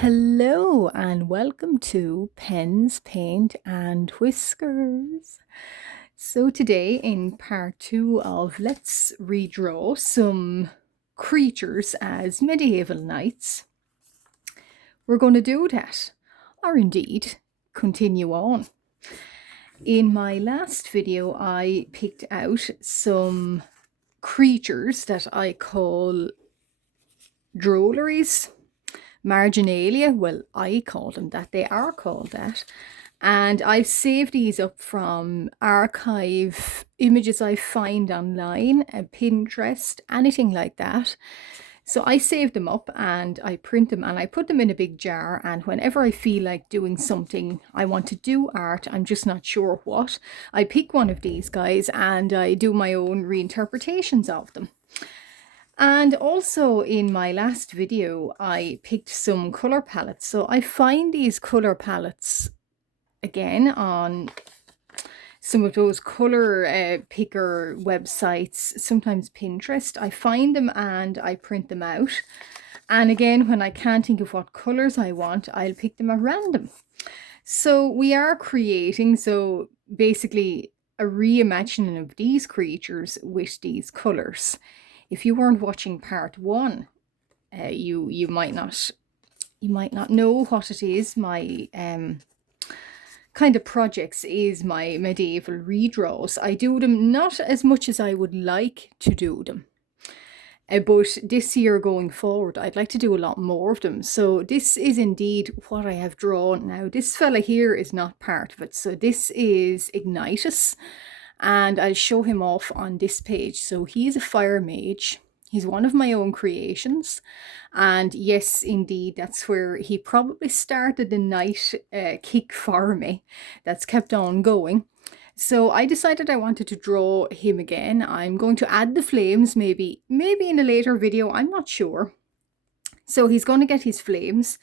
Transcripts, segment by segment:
Hello and welcome to Pens, Paint and Whiskers. So today in part 2 of Let's Redraw Some Creatures as Medieval Knights, we're going to do that, or indeed continue on. In my last video I picked out some creatures that I call drolleries. Marginalia, well, I call them that. They are called that. And I've saved these up from archive images I find online, Pinterest, anything like that. So I save them up and I print them and I put them in a big jar, and whenever I feel like doing something, I want to do art, I'm just not sure what, I pick one of these guys and I do my own reinterpretations of them. And also in my last video, I picked some color palettes. So I find these color palettes again on some of those color picker websites, sometimes Pinterest. I find them and I print them out. And again, when I can't think of what colors I want, I'll pick them at random. So we are creating, so basically a reimagining of these creatures with these colors. If you weren't watching part 1, you might not know what it is. My kind of projects is my medieval redraws. I do them not as much as I would like to do them. But this year going forward, I'd like to do a lot more of them. So this is indeed what I have drawn now. This fella here is not part of it. So this is Ignitus, and I'll show him off on this page. So he's a fire mage. He's one of my own creations. And yes, indeed, that's where he probably started the knight kick for me. That's kept on going. So I decided I wanted to draw him again. I'm going to add the flames maybe in a later video, I'm not sure. So he's going to get his flames,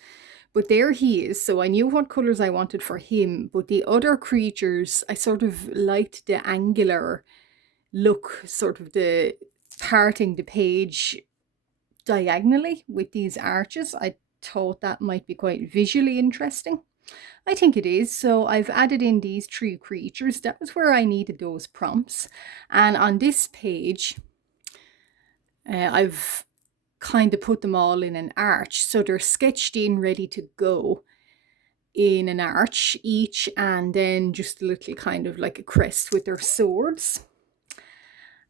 but there he is. So I knew what colors I wanted for him, but the other creatures, I sort of liked the angular look, sort of the parting the page diagonally with these arches. I thought that might be quite visually interesting. I think it is. So I've added in these 3 creatures. That was where I needed those prompts. And on this page, I've kind of put them all in an arch. So they're sketched in, ready to go in an arch each, and then just a little kind of like a crest with their swords.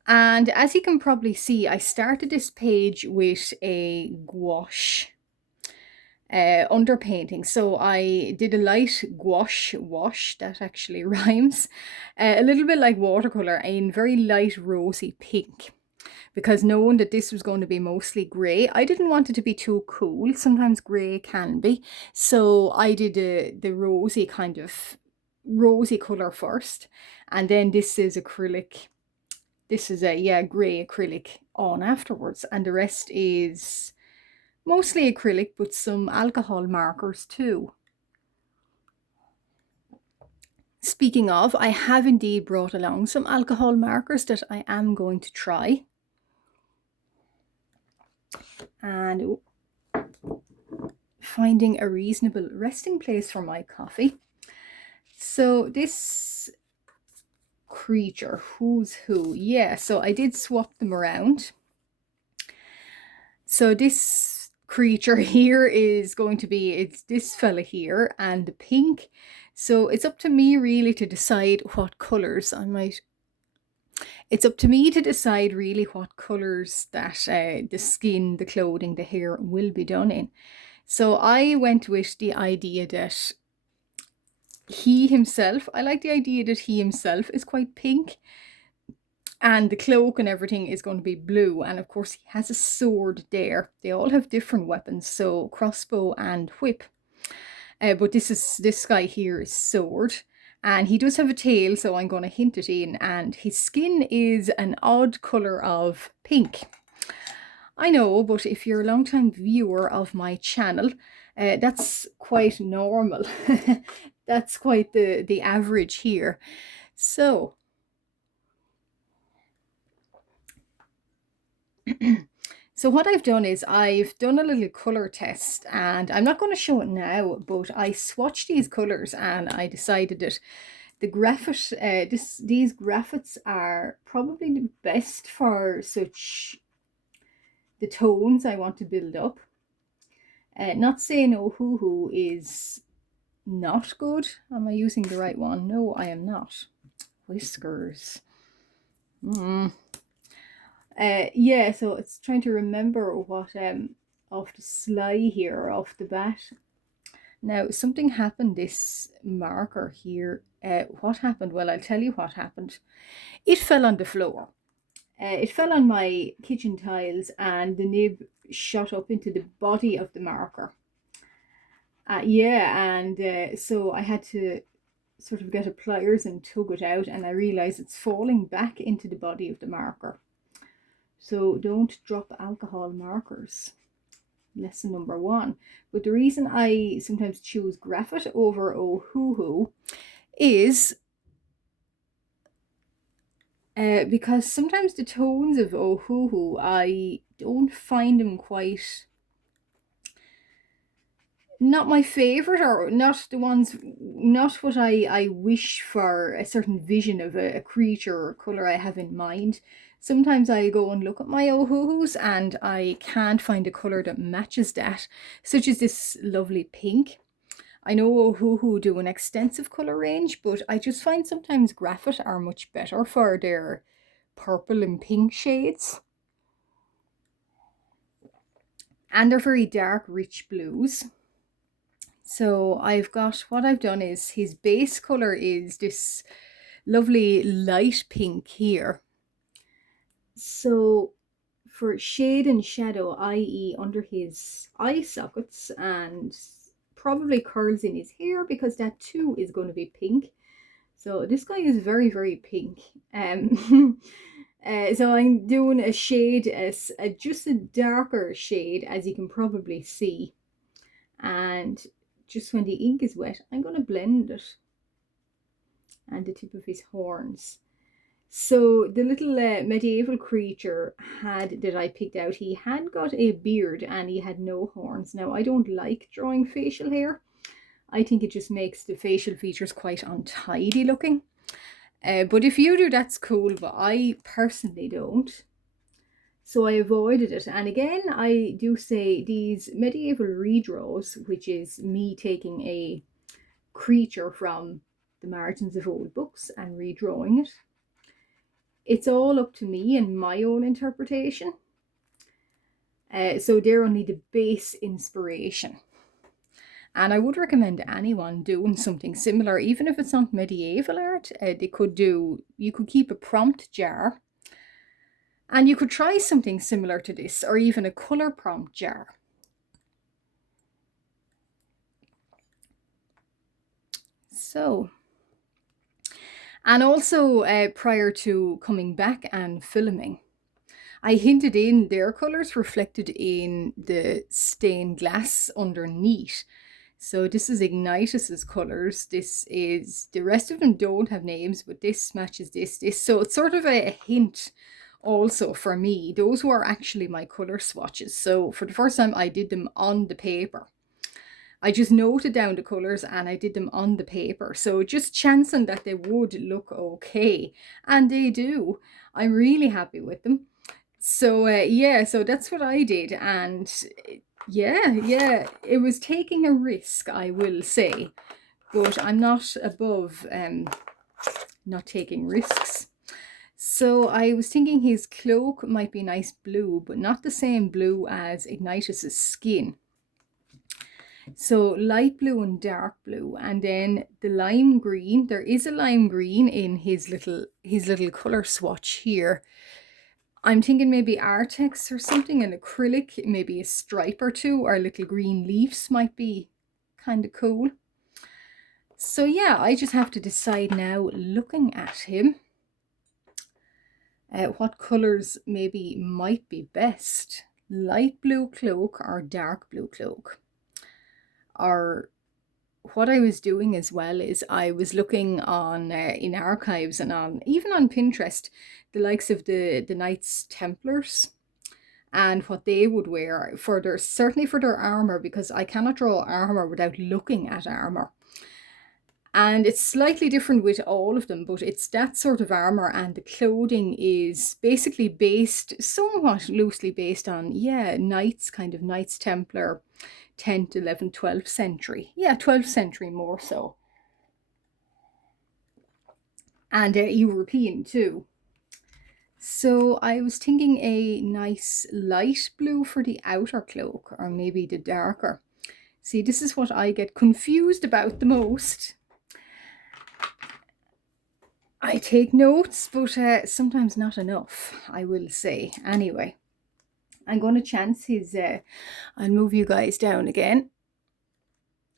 And as you can probably see, I started this page with a gouache underpainting. So I did a light gouache wash, that actually rhymes, a little bit like watercolor in very light rosy pink, because knowing that this was going to be mostly grey, I didn't want it to be too cool. Sometimes grey can be, so I did the rosy kind of rosy color first, and then this is acrylic. This is a grey acrylic on afterwards, and the rest is mostly acrylic, but some alcohol markers too. Speaking of, I have indeed brought along some alcohol markers that I am going to try. And finding a reasonable resting place for my coffee. So this creature, who's who? Yeah, so I did swap them around. So this creature here is going to be, it's this fella here and the pink. So it's up to me really to decide what colors I might, it's up to me to decide really what colors that the skin, the clothing, the hair will be done in. So I went with the idea that he himself, I like the idea that he himself is quite pink, and the cloak and everything is going to be blue. And of course he has a sword there. They all have different weapons, so crossbow and whip. But this guy here is sword, and he does have a tail, so I'm going to hint it in. And his skin is an odd color of pink. I know, but if you're a long-time viewer of my channel, that's quite normal. That's quite the average here. So So what I've done is I've done a little color test, and I'm not going to show it now, but I swatched these colors and I decided that the graphite, these graphites are probably the best for such the tones I want to build up. Not saying Ohuhu is not good. Am I using the right one? No, I am not. Whiskers. Yeah, so it's trying to remember what off the sly here, off the bat. Now, something happened this marker here. What happened? Well, I'll tell you what happened. It fell on the floor. It fell on my kitchen tiles, and the nib shot up into the body of the marker. Yeah, and so I had to sort of get a pliers and tug it out, and I realized it's falling back into the body of the marker. So don't drop alcohol markers. Lesson number 1. But the reason I sometimes choose graphite over Ohuhu is because sometimes the tones of Ohuhu, I don't find them quite, not my favorite, or not the ones, not what I wish for, a certain vision of a creature or color I have in mind. Sometimes I go and look at my Ohuhus and I can't find a color that matches that, such as this lovely pink. I know Ohuhu do an extensive color range, but I just find sometimes graphite are much better for their purple and pink shades. And they're very dark, rich blues. So what I've done is his base color is this lovely light pink here. So for shade and shadow, i.e. under his eye sockets and probably curls in his hair, because that too is going to be pink. So this guy is very, very pink. So I'm doing a shade, just a darker shade, as you can probably see. And just when the ink is wet, I'm going to blend it. And the tip of his horns. So the little medieval creature that I picked out, he had got a beard and he had no horns. Now, I don't like drawing facial hair. I think it just makes the facial features quite untidy looking. But if you do, that's cool, but I personally don't. So I avoided it. And again, I do say these medieval redraws, which is me taking a creature from the margins of old books and redrawing it. It's all up to me and my own interpretation. So they're only the base inspiration. And I would recommend anyone doing something similar, even if it's not medieval art. You could keep a prompt jar, and you could try something similar to this, or even a color prompt jar. So, and also prior to coming back and filming, I hinted in their colors reflected in the stained glass underneath. So this is Ignitus's colors. The rest of them don't have names, but this matches this. So it's sort of a hint also for me. Those were actually my color swatches. So for the first time, I did them on the paper. I just noted down the colors and I did them on the paper. So just chancing that they would look okay. And they do. I'm really happy with them. So yeah, so that's what I did. And yeah, it was taking a risk, I will say, but I'm not above not taking risks. So I was thinking his cloak might be nice blue, but not the same blue as Ignitus's skin. So light blue and dark blue, and then the lime green. There is a lime green in his little color swatch here. I'm thinking maybe Artex or something, an acrylic, maybe a stripe or two, or little green leaves might be kind of cool. So yeah, I just have to decide now, looking at him, what colors maybe might be best. Light blue cloak or dark blue cloak. Or what I was doing as well is I was looking on in archives and even on Pinterest, the likes of the Knights Templars. and what they would wear for their, certainly for their armor, because I cannot draw armor without looking at armor. And it's slightly different with all of them, but it's that sort of armor, and the clothing is basically based, somewhat loosely based on, yeah, knights, kind of Knights Templar, 10th, 11th, 12th century. Yeah, 12th century more so. And European too. So I was thinking a nice light blue for the outer cloak, or maybe the darker. See, this is what I get confused about the most. I take notes, but sometimes not enough, I will say. Anyway, I'm going to chance his, I'll move you guys down again.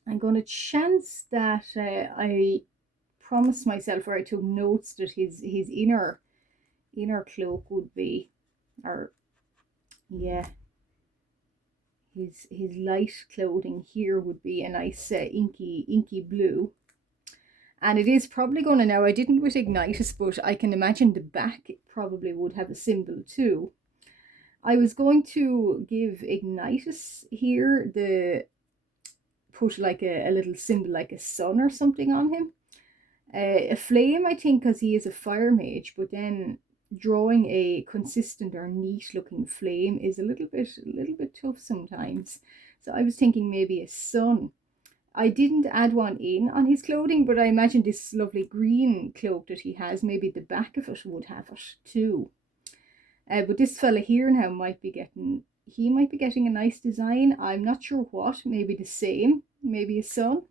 I'm going to chance that I promised myself, or I took notes, that his inner cloak would be, or yeah, his light clothing here would be a nice inky blue. And it is probably going to, now I didn't with Ignitus, but I can imagine the back probably would have a symbol too. I was going to give Ignitus here put like a little symbol, like a sun or something on him. A flame, I think, because he is a fire mage, but then drawing a consistent or neat looking flame is a little bit tough sometimes. So I was thinking maybe a sun. I didn't add one in on his clothing, but I imagine this lovely green cloak that he has, maybe the back of it would have it too. But this fella here now might be getting a nice design. I'm not sure what, maybe the same, maybe a sun.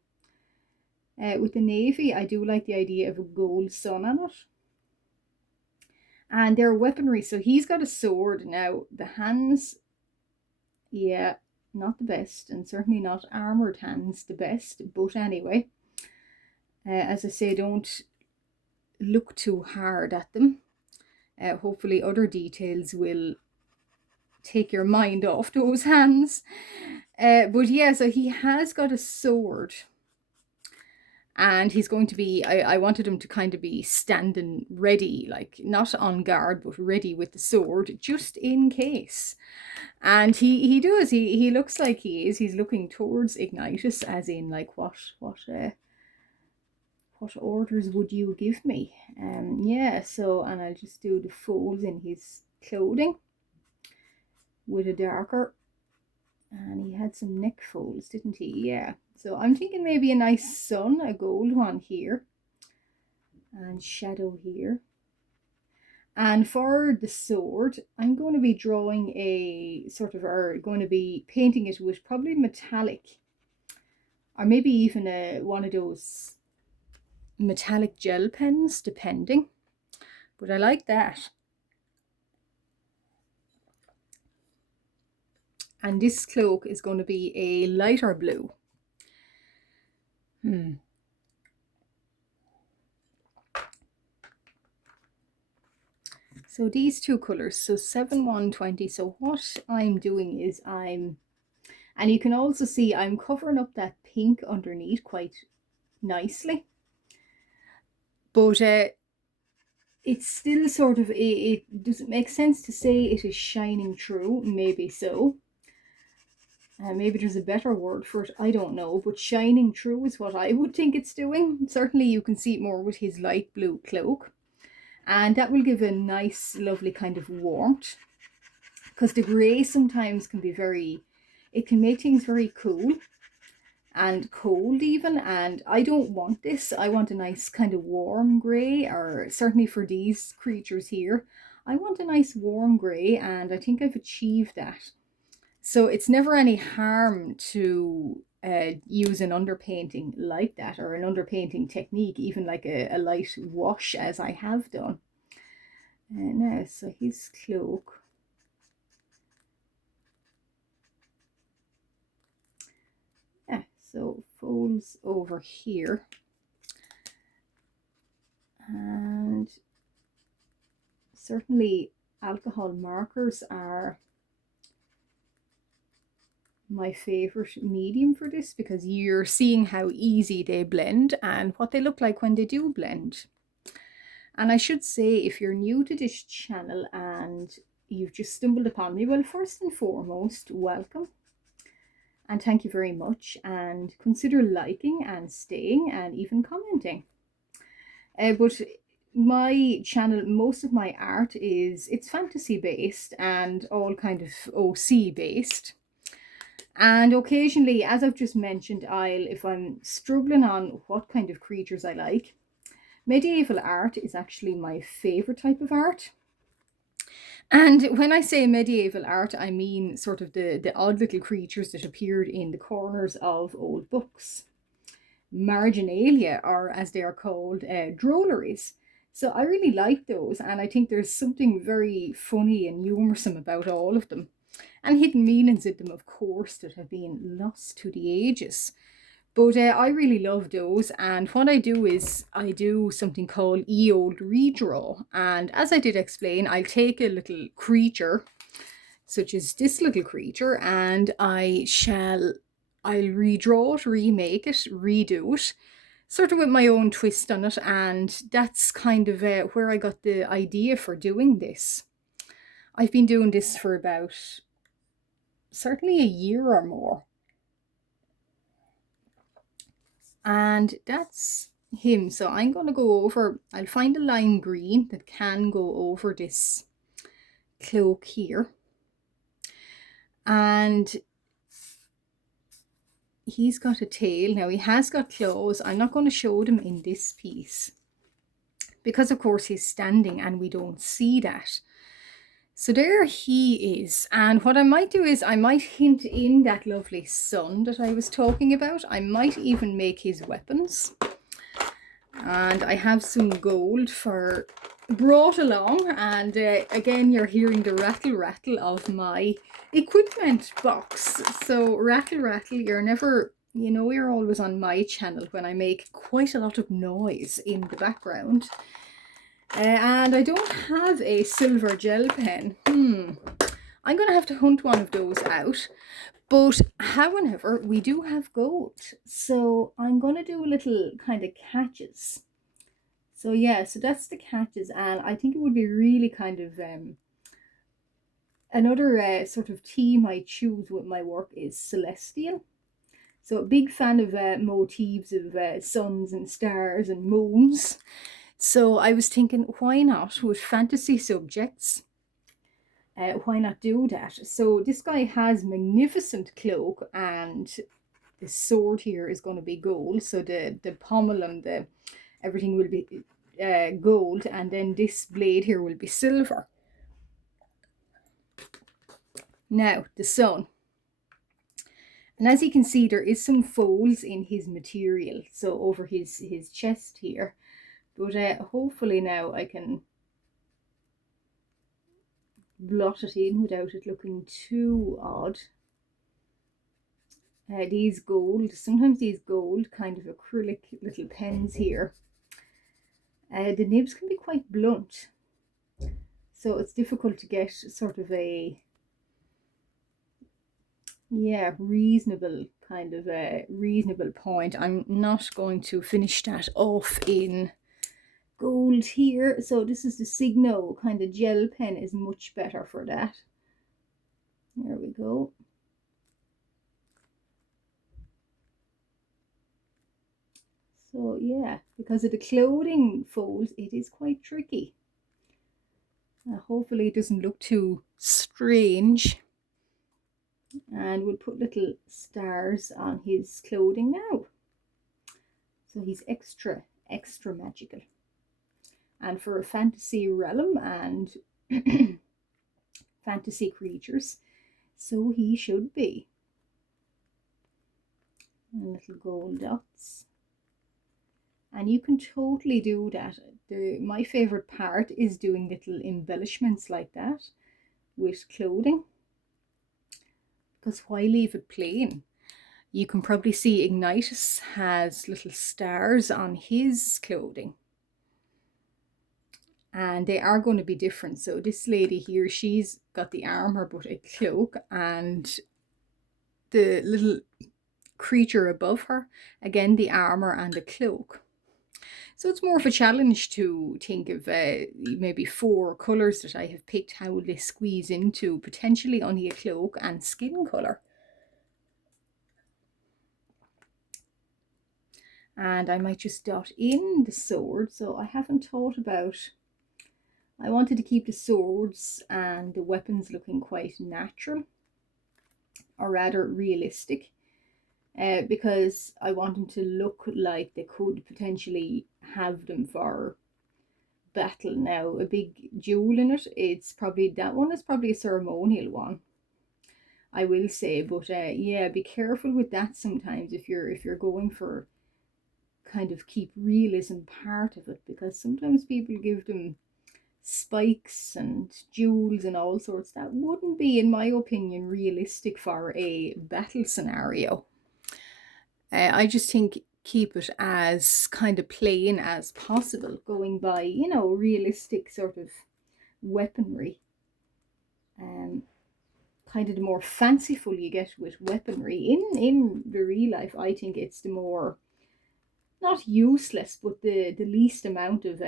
With the navy, I do like the idea of a gold sun on it. And their weaponry, so he's got a sword now. The hands, yeah, not the best, and certainly not armored hands the best, but anyway, as I say, don't look too hard at them. Hopefully other details will take your mind off those hands. But yeah, so he has got a sword, and he's going to be, I wanted him to kind of be standing ready, like not on guard, but ready with the sword, just in case. And he does, he looks like he is, he's looking towards Ignitus, as in like, what orders would you give me? Yeah, so, and I'll just do the folds in his clothing with a darker, and he had some neck folds, didn't he? Yeah, so I'm thinking maybe a nice sun, a gold one here, and shadow here. And for the sword, I'm going to be drawing a sort of, or going to be painting it with probably metallic, or maybe even one of those metallic gel pens, depending. But I like that. And this cloak is going to be a lighter blue. So these two colors, so 7, 1, 20. So what I'm doing is and you can also see I'm covering up that pink underneath quite nicely. But it's still sort of, does it make sense to say it is shining through? Maybe so. Maybe there's a better word for it, I don't know, but shining through is what I would think it's doing. Certainly you can see it more with his light blue cloak, and that will give a nice lovely kind of warmth, because the grey sometimes can be it can make things very cool and cold even, and I don't want this. I want a nice kind of warm grey, or certainly for these creatures here, I want a nice warm grey, and I think I've achieved that. So it's never any harm to use an underpainting like that, or an underpainting technique, even like a light wash, as I have done. Now, so his cloak. Yeah, so folds over here. And certainly alcohol markers are my favorite medium for this, because you're seeing how easy they blend and what they look like when they do blend. And I should say, if you're new to this channel and you've just stumbled upon me, well, first and foremost, welcome. And thank you very much. And consider liking and staying and even commenting. But my channel, most of my art it's fantasy based and all kind of OC based. And occasionally, as I've just mentioned, if I'm struggling on what kind of creatures I like, medieval art is actually my favorite type of art. And when I say medieval art, I mean sort of the odd little creatures that appeared in the corners of old books. Marginalia, or as they are called, drolleries. So I really like those, and I think there's something very funny and humorsome about all of them. And hidden meanings in them, of course, that have been lost to the ages. But I really love those, and what I do is I do something called Olde Redraw. And as I did explain, I'll take a little creature, such as this little creature, and I'll redraw it, remake it, redo it, sort of with my own twist on it. And that's kind of where I got the idea for doing this. I've been doing this for about certainly a year or more. And that's him. So I'm going to go over, I'll find a lime green that can go over this cloak here. And he's got a tail. Now he has got claws. I'm not going to show them in this piece because of course he's standing and we don't see that. So there he is. And what I might do is I might hint in that lovely sun that I was talking about. I might even make his weapons. And I have some gold brought along. And again, you're hearing the rattle of my equipment box. So rattle, you're never, you're always on my channel when I make quite a lot of noise in the background. And I don't have a silver gel pen. I'm going to have to hunt one of those out. But however, we do have gold. So I'm going to do a little kind of catches. So yeah, so that's the catches. And I think it would be really kind of... another sort of theme I choose with my work is celestial. So a big fan of motifs of suns and stars and moons. So I was thinking, why not with fantasy subjects? Why not do that? So this guy has magnificent cloak, and the sword here is going to be gold. So the pommel and everything will be gold, and then this blade here will be silver. Now the sun. And as you can see, there is some folds in his material, so over his chest here. But hopefully now I can blot it in without it looking too odd. Sometimes these gold kind of acrylic little pens here, the nibs can be quite blunt. So it's difficult to get sort of a, reasonable kind of a reasonable point. I'm not going to finish that off in gold here. So this is the Signo kind of gel pen is much better for that. There we go. So yeah, because of the clothing folds, it is quite tricky. Hopefully it doesn't look too strange. And we'll put little stars on his clothing now. So he's extra magical. And for a fantasy realm and fantasy creatures, so he should be. And little gold dots. And you can totally do that. My favorite part is doing little embellishments like that with clothing. Because why leave it plain? You can probably see Ignitus has little stars on his clothing. And they are going to be different. So this lady here, she's got the armor but a cloak, and the little creature above her, again the armor and the cloak. So it's more of a challenge to think of maybe 4 colours that I have picked, how will they squeeze into potentially only a cloak and skin colour. And I might just dot in the sword. So I haven't thought about, I wanted to keep the swords and the weapons looking quite natural, or rather realistic, because I want them to look like they could potentially have them for battle. Now a big jewel in it, it's probably, that one is probably a ceremonial one, I will say. But yeah, be careful with that sometimes if you're going for kind of keep realism part of it, because sometimes people give them spikes and jewels and all sorts that wouldn't be, in my opinion, realistic for a battle scenario. I just think keep it as kind of plain as possible, going by, you know, realistic sort of weaponry. Kind of the more fanciful you get with weaponry in the real life, I think it's the more, not useless, but the least amount of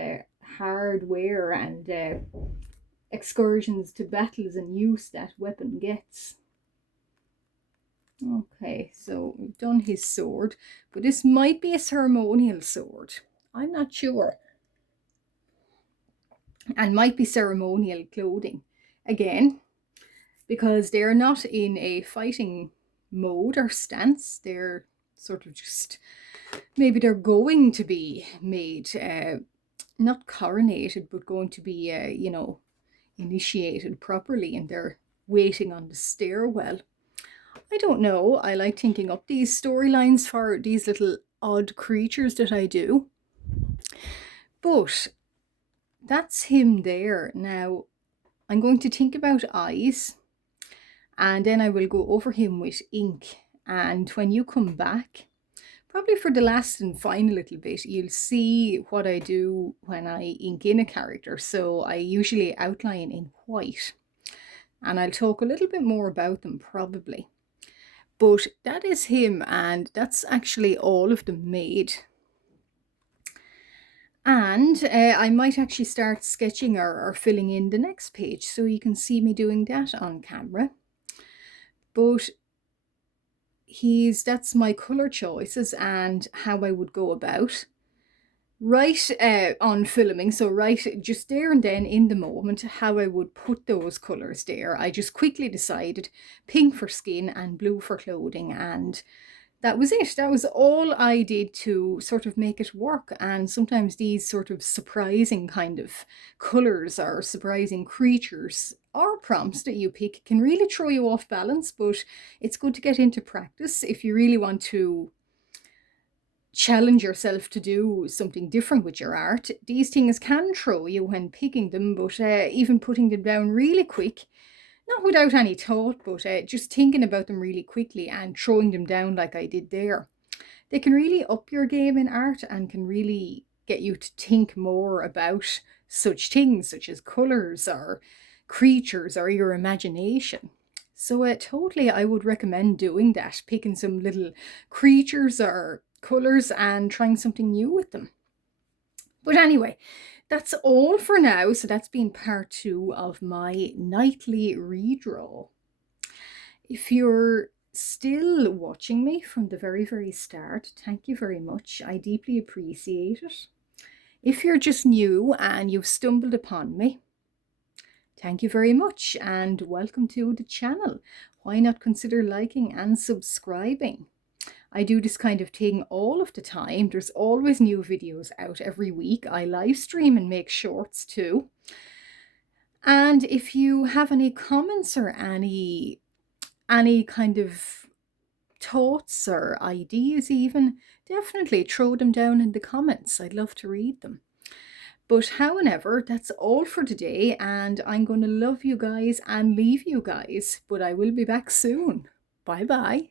hardware and excursions to battles and use that weapon gets. Okay, so we've done his sword, but this might be a ceremonial sword. I'm not sure. And might be ceremonial clothing. Again, because they're not in a fighting mode or stance. They're sort of just, maybe they're going to be made, not coronated, but going to be, you know, initiated properly, and they're waiting on the stairwell. I don't know. I like thinking up these storylines for these little odd creatures that I do. But that's him there. Now I'm going to think about eyes, and then I will go over him with ink. And when you come back, probably for the last and final little bit, you'll see what I do when I ink in a character. So I usually outline in white, and I'll talk a little bit more about them probably. But that is him, and that's actually all of them made. And I might actually start sketching or filling in the next page, so you can see me doing that on camera. But that's my color choices and how I would go about. Right on filming, so right just there and then in the moment, how I would put those colors there. I just quickly decided pink for skin and blue for clothing, and that was it. That was all I did to sort of make it work. And sometimes these sort of surprising kind of colors or surprising creatures or prompts that you pick can really throw you off balance, but it's good to get into practice if you really want to challenge yourself to do something different with your art. These things can throw you when picking them, but even putting them down really quick, not without any thought, but just thinking about them really quickly and throwing them down like I did there, they can really up your game in art and can really get you to think more about such things such as colours or creatures or your imagination. So totally I would recommend doing that, picking some little creatures or colours and trying something new with them. But anyway, that's all for now. So that's been part 2 of my nightly redraw. If you're still watching me from the very start, thank you very much. I deeply appreciate it. If you're just new and you've stumbled upon me, thank you very much and welcome to the channel. Why not consider liking and subscribing? I do this kind of thing all of the time. There's always new videos out every week. I live stream and make shorts too. And if you have any comments or any kind of thoughts or ideas even, definitely throw them down in the comments. I'd love to read them. But however, that's all for today, and I'm going to love you guys and leave you guys, but I will be back soon. Bye bye.